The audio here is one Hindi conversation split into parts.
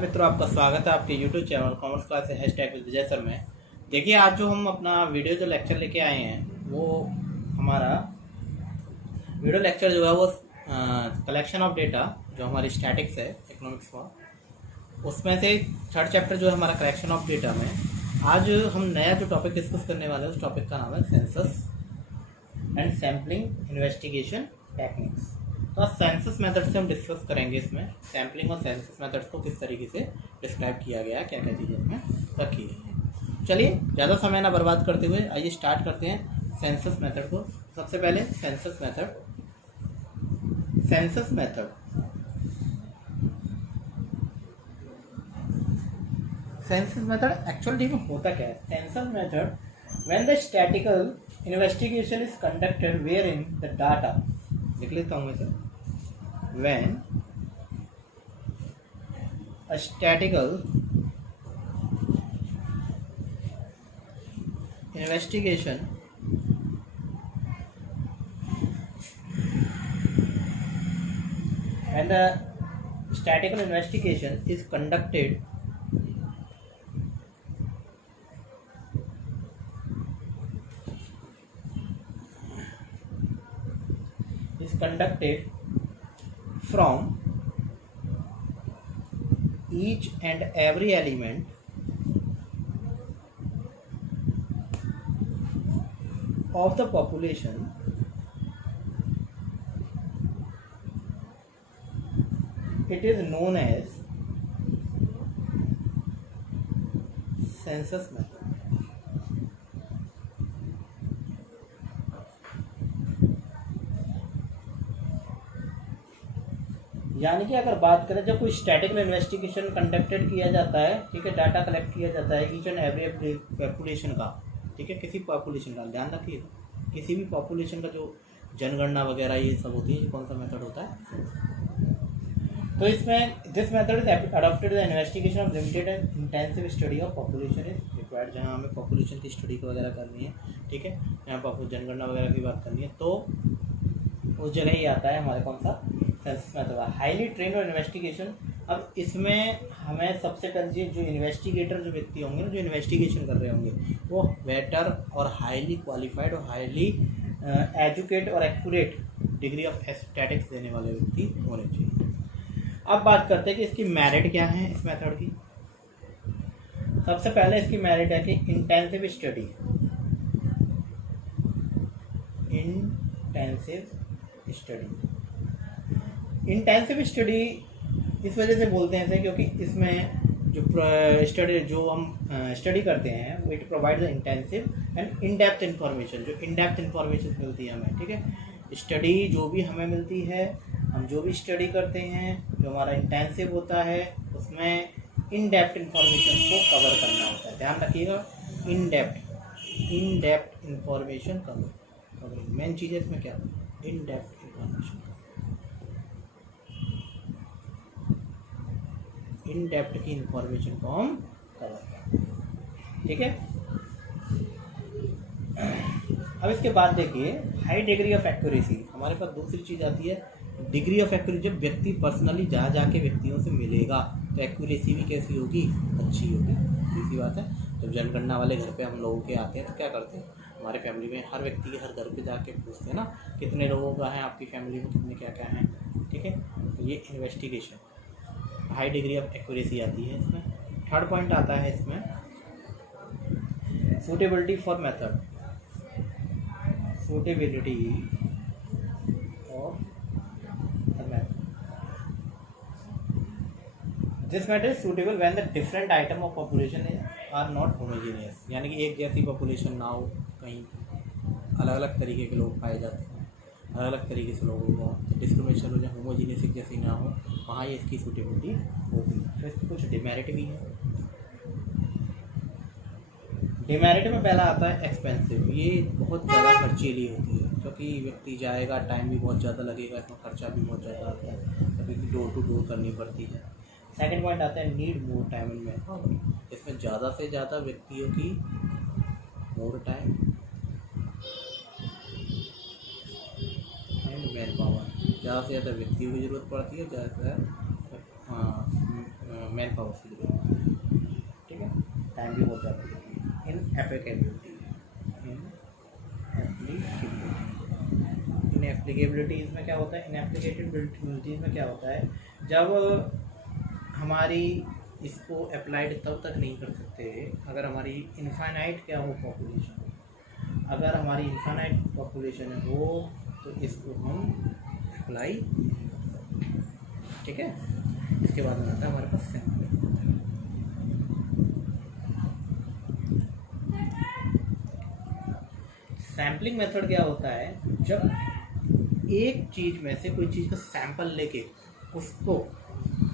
मित्रों, आपका स्वागत है आपके YouTube channel commerce class hashtag with Vijay sir में। देखिए, आज जो हम अपना वीडियो जो लेक्चर लेके आए हैं वो हमारा वीडियो लेक्चर जो है वो कलेक्शन ऑफ डेटा जो हमारी स्टैटिक्स है इकोनॉमिक्स का, उसमें से थर्ड चैप्टर जो है हमारा कलेक्शन ऑफ डेटा में आज हम नया जो टॉपिक डिस्कस करने वाले हैं उस टॉपिक का नाम है census and sampling investigation techniques. तो आज सेंसस मेथड से हम डिस्कस करेंगे। इसमें सैम्पलिंग और सेंसस मेथड्स को किस तरीके से डिस्क्राइब किया गया है, क्या क्या चीज़ें इसमें रखी गई है। चलिए ज़्यादा समय ना बर्बाद करते हुए आइए स्टार्ट करते हैं सेंसस मेथड को। सबसे पहले सेंसस मेथड एक्चुअली में होता क्या है। Census method when the statistical investigation is conducted wherein the data, लिख लेता हूँ मैं sir, when a statistical investigation and the statistical investigation is conducted from each and every element of the population it is known as census method। यानी कि अगर बात करें जब कोई स्टैटिकल इन्वेस्टिगेशन कंडक्टेड किया जाता है, ठीक है, डाटा कलेक्ट किया जाता है ईच एंड एवरी पॉपुलेशन का, ठीक है, किसी पॉपुलेशन का, ध्यान रखिएगा किसी भी पॉपुलेशन का जो जनगणना वगैरह ये सब होती है, कौन सा मेथड होता है। तो इसमें this method is adopted the investigation of limited and intensive study of population is required. जहाँ हमें पॉपुलेशन की स्टडी वगैरह करनी है, ठीक है, यहाँ जनगणना वगैरह की बात करनी है, तो उस जगह ही आता है हमारे कौन सा सेंसस मेथड। हाईली ट्रेन और इन्वेस्टिगेशन। अब इसमें हमें सबसे पहले जो इन्वेस्टिगेटर जो व्यक्ति होंगे ना, जो इन्वेस्टिगेशन कर रहे होंगे, वो बेटर और हाईली क्वालिफाइड और हाईली एजुकेट और एक्यूरेट डिग्री ऑफ स्टैटिक्स देने वाले व्यक्ति होने चाहिए। अब बात करते हैं कि इसकी मेरिट क्या है इस मेथड की। सबसे पहले इसकी मेरिट है कि इंटेंसिव स्टडी इस वजह से बोलते हैं इसे क्योंकि इसमें जो हम स्टडी करते हैं वो it provide the intensive and in depth information. जो इन डेप्थ इन्फॉर्मेशन मिलती है हमें, ठीक है, स्टडी जो भी हमें मिलती है, हम जो भी स्टडी करते हैं, जो हमारा इंटेंसिव होता है उसमें इन डेप्थ इन्फॉर्मेशन को कवर करना होता है। ध्यान रखिएगा, in depth information covering main चीज़ है इसमें। क्या in depth information, in depth की इंफॉर्मेशन को हम कवर करें, ठीक है। अब इसके बाद देखिए हाई डिग्री ऑफ एक्यूरेसी। हमारे पास दूसरी चीज़ आती है डिग्री ऑफ एक्यूरेसी। जब व्यक्ति पर्सनली जाके व्यक्तियों से मिलेगा तो एक्यूरेसी भी कैसी होगी, अच्छी होगी। सीधी बात है, जब जनगणना वाले घर पे हम लोगों के आते हैं तो क्या करते हैं, हमारे फैमिली में हर व्यक्ति के हर घर पे जाके पूछते हैं ना कितने लोगों का है आपकी फैमिली में, कितने क्या क्या हैं, ठीक है। तो ये investigation high degree of accuracy आती है इसमें। थर्ड पॉइंट आता है इसमें suitability for method, suitability of the method. This method is suitable when the different item of population are not homogeneous. यानी कि एक जैसी पॉपुलेशन ना हो, कहीं अलग अलग तरीके के लोग पाए जाते हैं, अलग अलग तरीके से लोगों को डिस्क्रिमिनेशन हो जाए, होमोजीनियस जैसी ना हो, वहाँ ये इसकी सूटेबिलिटी होगी। तो इसकी कुछ डिमेरिट भी है। डिमेरिट में पहला आता है एक्सपेंसिव। ये बहुत ज़्यादा खर्चीली होती है क्योंकि व्यक्ति जाएगा, टाइम भी बहुत ज़्यादा लगेगा, इसमें खर्चा भी बहुत ज़्यादा आता है, कभी डोर टू डोर करनी पड़ती है। सेकेंड पॉइंट आता है need more time and man power. इसमें ज़्यादा से ज़्यादा व्यक्तियों की मोर टाइम मैन पावर, ज़्यादा से ज़्यादा व्यक्तियों की ज़रूरत पड़ती है, ज़्यादा से ज़्यादा मैन पावर की जरूरत, ठीक है, टाइम भी बहुत ज़्यादा लगेगी। इन एप्लीकेबिलिटी इन एप्लीकेबिलिटीज़ में क्या होता है, इन एप्लीकेबिलिटीज़ में क्या होता है, जब हमारी इसको अप्लाइड तब तक नहीं कर सकते अगर हमारी इनफाइनाइट क्या हो पॉपुलेशन। अगर हमारी इनफाइनाइट पॉपुलेशन हो तो इसको हम अप्लाई, ठीक है। इसके बाद में आता है हमारे पास सैम्पलिंग। सैम्पलिंग मेथड क्या होता है, जब एक चीज़ में से कोई चीज़ का सैंपल लेके उसको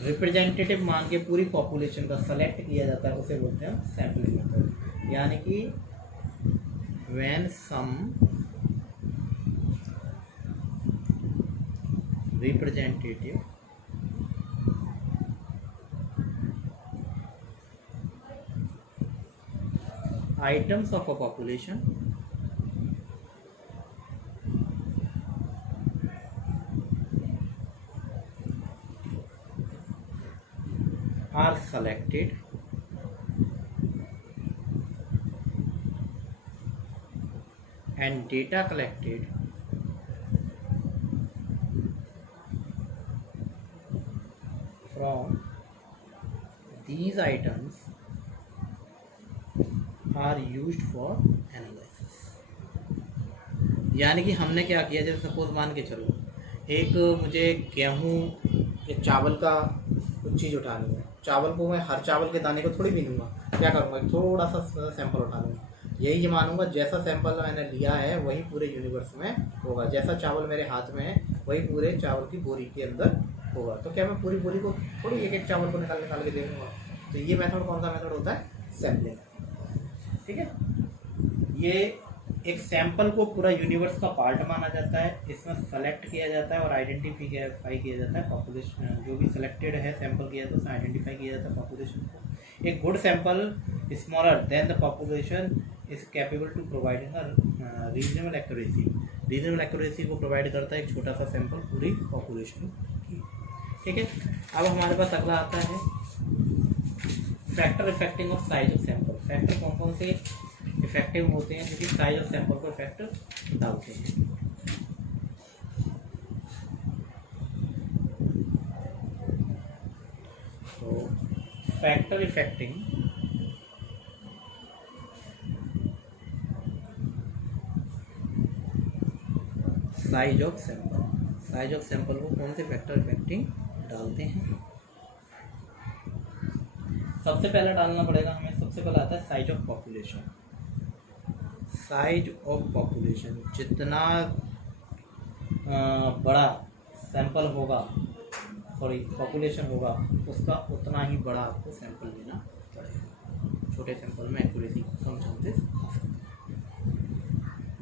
रिप्रेजेंटेटिव मान के पूरी पॉपुलेशन का सेलेक्ट किया जाता है, उसे बोलते हैं सैम्पलिंग मेथड। यानी कि when some representative items of a population are selected and data collected from these items are used for analysis। यानी कि हमने क्या किया, जैसे सपोज मान के चलो एक मुझे गेहूँ या चावल का कुछ चीज़ उठानी है, चावल को मैं हर चावल के दाने को थोड़ी बीनूंगा, क्या करूँगा, थोड़ा सा सैंपल उठा लूँगा, यही मानूंगा जैसा सैंपल मैंने लिया है वही पूरे यूनिवर्स में होगा, जैसा चावल मेरे हाथ में है वही पूरे चावल की बोरी के अंदर होगा। तो क्या मैं पूरी बोरी को थोड़ी एक एक चावल को निकाल के देखूँगा। तो ये मेथड कौन सा मेथड होता है, सैम्पलिंग, ठीक है। ये एक सैंपल को पूरा यूनिवर्स का पार्ट माना जाता है, इसमें सेलेक्ट किया जाता है और आइडेंटिफाई किया जाता है पॉपुलेशन, जो भी सिलेक्टेड है सैंपल किया जाता है उसमें आइडेंटिफाई किया जाता है पॉपुलेशन को। एक good sample smaller than the population is capable to provide reasonable accuracy. Reasonable accuracy को प्रोवाइड करता है एक छोटा सा सैंपल पूरी पॉपुलेशन की, ठीक है। अब हमारे पास अगला आता है factor affecting of size of sample. Factor कौन कौन से इफेक्टिव होते हैं क्योंकि साइज ऑफ सैंपल को इफेक्ट डालते हैं। तो factor affecting size of sample, size of sample को कौन से फैक्टर इफेक्टिंग डालते हैं। सबसे पहले डालना पड़ेगा हमें, सबसे पहले आता है size of population. Size of population, जितना बड़ा सैंपल होगा, सॉरी पॉपुलेशन होगा, उसका उतना ही बड़ा आपको सैंपल लेना पड़ेगा। छोटे सैंपल में accuracy come chances.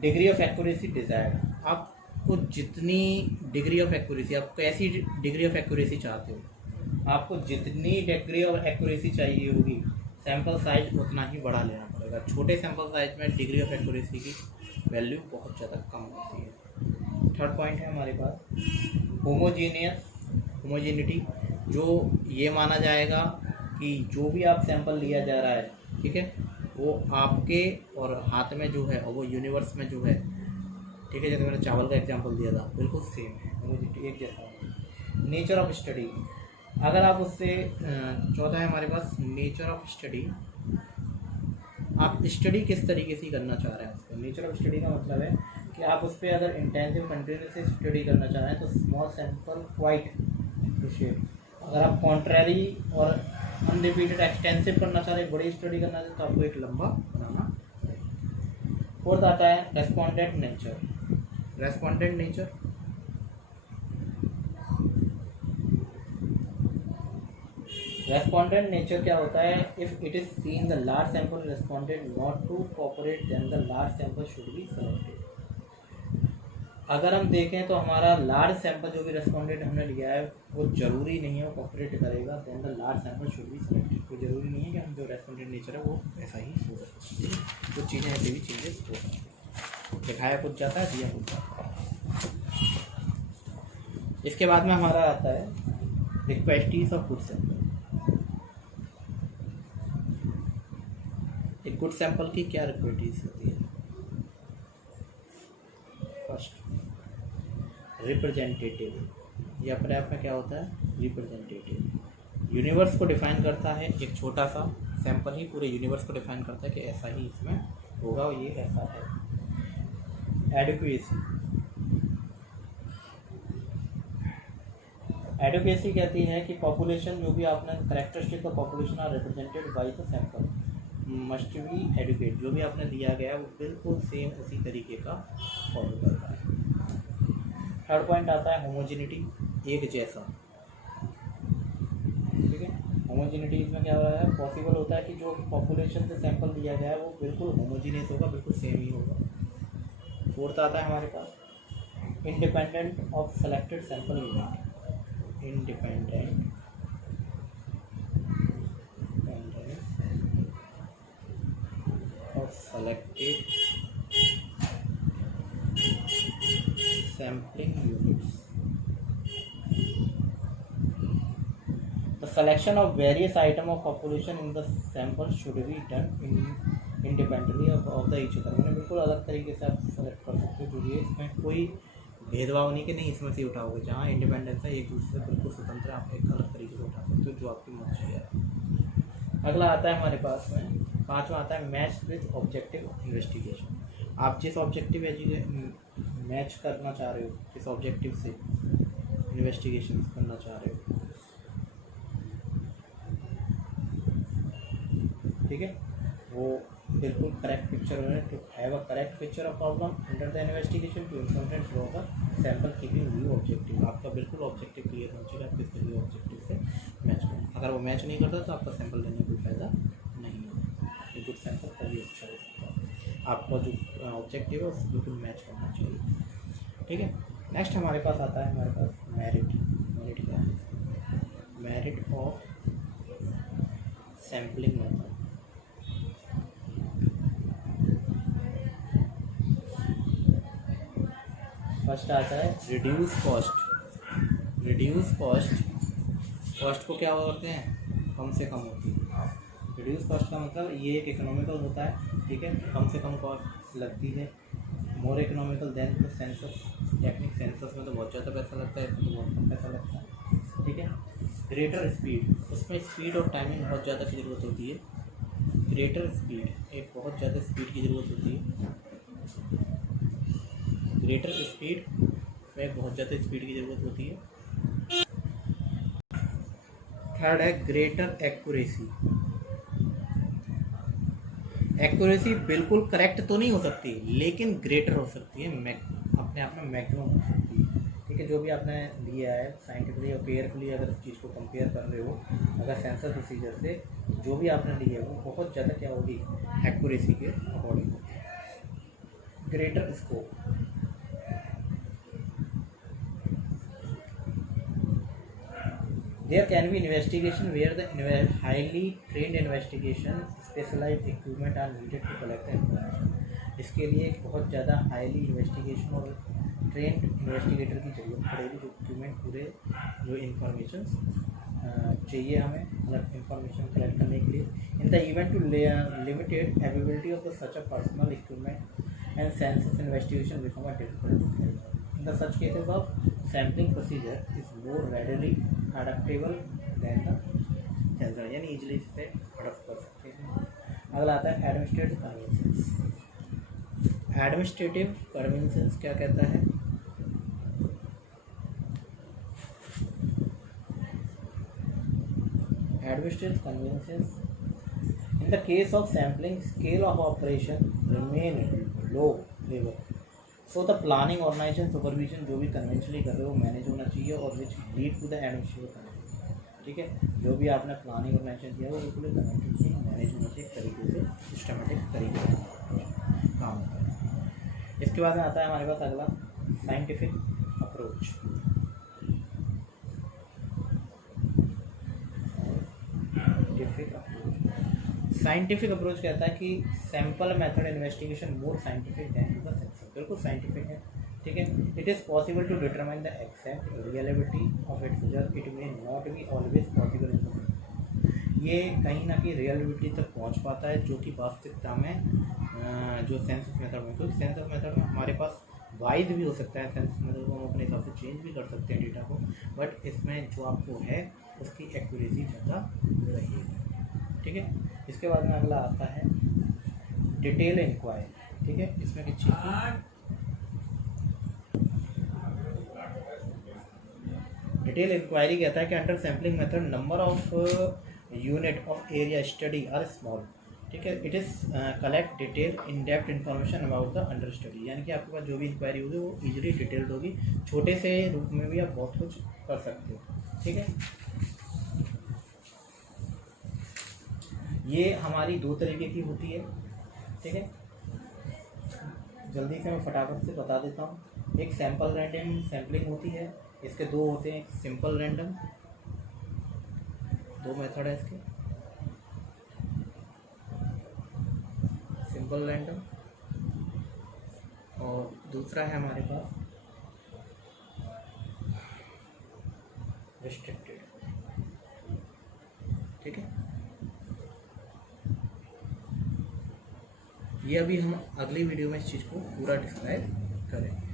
Degree of accuracy desired, आपको जितनी डिग्री ऑफ एक्यूरेसी, आप कैसी डिग्री ऑफ एक्यूरेसी चाहते हो, आपको जितनी डिग्री ऑफ एक्यूरेसी चाहिए होगी सैंपल साइज उतना ही बड़ा लेना पड़ेगा। छोटे सैंपल साइज में डिग्री ऑफ एक्यूरेसी की वैल्यू बहुत ज़्यादा कम होती है। थर्ड पॉइंट है हमारे पास होमोजेनिटी, जो ये माना जाएगा कि जो भी आप सैंपल लिया जा रहा है, ठीक है, वो आपके और हाथ में जो है और वो यूनिवर्स में जो है, ठीक है, जैसे मैंने चावल का एग्जांपल दिया था बिल्कुल सेम है, होमोजेनिटी एक जैसा। नेचर ऑफ स्टडी, अगर आप उससे चौथा है हमारे पास नेचर ऑफ स्टडी, आप स्टडी किस तरीके से करना चाह रहे हैं उसको। नेचर ऑफ स्टडी का मतलब है कि आप उस पर अगर इंटेंसिव कंटिन्यूस स्टडी करना चाह रहे हैं तो स्मॉल सैंपल क्वाइट अप्रिशिएट। अगर आप कॉन्ट्रेरी और अनरिपीटेड एक्सटेंसिव करना चाह रहे हैं, बड़ी स्टडी करना चाहते हैं, तो आपको एक लंबा बनाना पड़ेगा। फोर्थ आता है respondent nature. Respondent nature, respondent nature क्या होता है, if it is seen the large sample respondent not to cooperate then the large sample should be selected. अगर हम देखें तो हमारा लार्ज सैंपल जो भी रेस्पॉन्डेंट हमने लिया है वो जरूरी नहीं है वो कोऑपरेट करेगा, then the large sample should be selected. कोई जरूरी नहीं है कि हम जो रेस्पॉन्डेंट नेचर है वो ऐसा ही होगा, कुछ चीज़ें ऐसी भी चेंजेस हो सकती हैं, दिखाया कुछ जाता है, दिया कुछ जाता है। इसके बाद में हमारा आता है रिक्वेस्टीज ऑफ गुड सैंपल। एक गुड सैंपल की क्या रिक्वायर्टीज होती है? First, representative. ये अपने आप में क्या होता है? रिप्रेजेंटेटिव। यूनिवर्स को डिफाइन करता है, एक छोटा सा सैंपल ही पूरे यूनिवर्स को डिफाइन करता है कि ऐसा ही इसमें होगा और ये ऐसा है। एडिक्वेसी। एडिक्वेसी कहती है कि पॉपुलेशन, जो भी आपने characteristic of population are represented by the sample must be adequate. जो भी आपने दिया गया है वो बिल्कुल सेम उसी तरीके का फॉलो कर रहा है। थर्ड पॉइंट आता है होमोजेनिटी, एक जैसा। ठीक है, होमोजेनिटी इसमें क्या हो रहा है? पॉसिबल होता है कि जो पॉपुलेशन से सैंपल दिया गया है वो बिल्कुल होमोजीनियस होगा, बिल्कुल सेम ही होगा। फोर्थ आता है हमारे पास independent of selected sample unit. Independent of selected sampling units. The selection of various item of population in the sample should be done independently of the each other। मैंने बिल्कुल अलग तरीके से आप सेलेक्ट कर सकते हो, जो भी है इसमें कोई भेदभाव नहीं कि नहीं इसमें से उठाओगे। जहाँ इंडिपेंडेंस है, एक दूसरे से बिल्कुल स्वतंत्र, आप एक अलग तरीके से उठा सकते हो जो आपकी मर्जी है। अगला आता है हमारे पास में, पाँचवा आता है मैच विद ऑब्जेक्टिव इन्वेस्टिगेशन। आप जिस ऑब्जेक्टिव मैच करना चाह रहे हो, किस ऑब्जेक्टिव से इन्वेस्टिगेशन करना चाह रहे हो, ठीक है, वो बिल्कुल करेक्ट पिक्चर हो रहा है। To have a correct picture of problem under the investigation to important draw the sample keeping view objective. आपका बिल्कुल ऑब्जेक्टिव क्लियर होना चाहिए, आप किस व्यू ऑब्जेक्टिव से मैच करें। अगर वो मैच नहीं करता तो आपका सैंपल लेने का कोई फायदा नहीं है। गुड सैंपल कभी अच्छा हो सकता है, आपका जो ऑब्जेक्टिव है उससे बिल्कुल मैच करना चाहिए। ठीक है, नेक्स्ट हमारे पास आता है हमारे पास मेरिट। मेरिट क्या है? Merit of sampling method. First आता है रिड्यूस कॉस्ट। रिड्यूस कॉस्ट को क्या करते हैं? कम से कम होती है। रिड्यूस कॉस्ट का मतलब ये एक इकोनॉमिकल होता है, ठीक है, कम से कम कॉस्ट लगती है। मोर economical then the census technique. Census में तो बहुत ज़्यादा पैसा लगता है, इसमें तो बहुत कम पैसा लगता है। ठीक है, ग्रेटर स्पीड, उसमें स्पीड और टाइमिंग बहुत ज़्यादा की ज़रूरत होती है। ग्रेटर स्पीड, एक बहुत ज़्यादा स्पीड की ज़रूरत होती है। ग्रेटर स्पीड में बहुत ज़्यादा स्पीड की ज़रूरत होती है। थर्ड है ग्रेटर एक्यूरेसी। एक्यूरेसी बिल्कुल करेक्ट तो नहीं हो सकती, लेकिन ग्रेटर हो सकती है, अपने आप में मैक्सिमम हो सकती है। ठीक है, जो भी आपने दिया है साइंटिफिकली और केयरफुली अगर इस चीज़ को कंपेयर कर रहे हो, अगर सेंसर प्रोसीजर से जो भी आपने लिया है वो बहुत ज़्यादा क्या होगी? एक्यूरेसी के अकॉर्डिंग होगी। Greater scope, there can be investigation where the highly trained investigation specialized equipment are needed to collect the information। इसके लिए बहुत ज़्यादा हाईली इन्वेस्टिगेशन और ट्रेंड इन्वेस्टिगेटर की ज़रूरत पड़ेगी, जो इक्विपमेंट पूरे जो इंफॉर्मेशन चाहिए हमें, मतलब इंफॉर्मेशन कलेक्ट करने के लिए। In the event to limited availability of the such a personal equipment and census investigation become a difficult. In the such cases of sampling procedure is more readily adaptable than the sensor, यानी इजीली इससे अडॉप्ट कर सकते हैं। अगला आता है एडमिनिस्ट्रेटिव कन्वेंशंस। एडमिनिस्ट्रेटिव कन्वेंशंस क्या कहता है? Administrative conventions in the case of sampling scale of operation remain low level, so the planning organisation supervision जो भी कन्वेंशनली कर रहे हो मैनेज होना चाहिए और which lead to the administrative convention. ठीक है, जो भी आपने प्लानिंग ऑर्गेनाइजेशन किया है वो बिल्कुल कन्वेंशनली मैनेज होना चाहिए, तरीके से सिस्टमेटिक तरीके से काम होता है। इसके बाद में आता है हमारे पास अगला साइंटिफिक अप्रोच। साइंटिफिक अप्रोच कहता है कि sample method investigation more scientific than the census. बिल्कुल साइंटिफिक है, ठीक है। It is possible to determine the exact reality of its result, it may not be always possible in the. ये कहीं ना कहीं रियलिटी तक पहुंच पाता है, जो कि वास्तविकता में जो सेंसस मेथड में, तो सेंसस मेथड में हमारे पास वाइज भी हो सकता है, सेंसस मेथड को हम अपने हिसाब से चेंज भी कर सकते हैं डेटा को, बट इसमें जो आपको है उसकी एक्यूरेसी ज़्यादा रहेगी। ठीक है, इसके बाद में अगला आता है डिटेल इंक्वायरी। ठीक है, इसमें किस चीज़ की डिटेल इंक्वायरी कहता है कि under sampling method number of unit of area study are small. ठीक है, it is collect detail in depth information about the under study, यानी कि आपके पास जो भी इंक्वायरी होगी वो इजीली डिटेल्ड होगी, छोटे से रूप में भी आप बहुत कुछ कर सकते हो। ठीक है, ये हमारी दो तरीके की होती है। ठीक है, जल्दी से मैं फटाफट से बता देता हूँ। एक सैम्पल रैंडम सैम्पलिंग होती है, इसके दो होते हैं, एक सिंपल रैंडम, दो मेथड है इसके, सिंपल रैंडम, और दूसरा है हमारे पास रिस्ट्रिक्टेड। ठीक है, ये अभी हम अगली वीडियो में इस चीज़ को पूरा डिस्क्राइब करेंगे।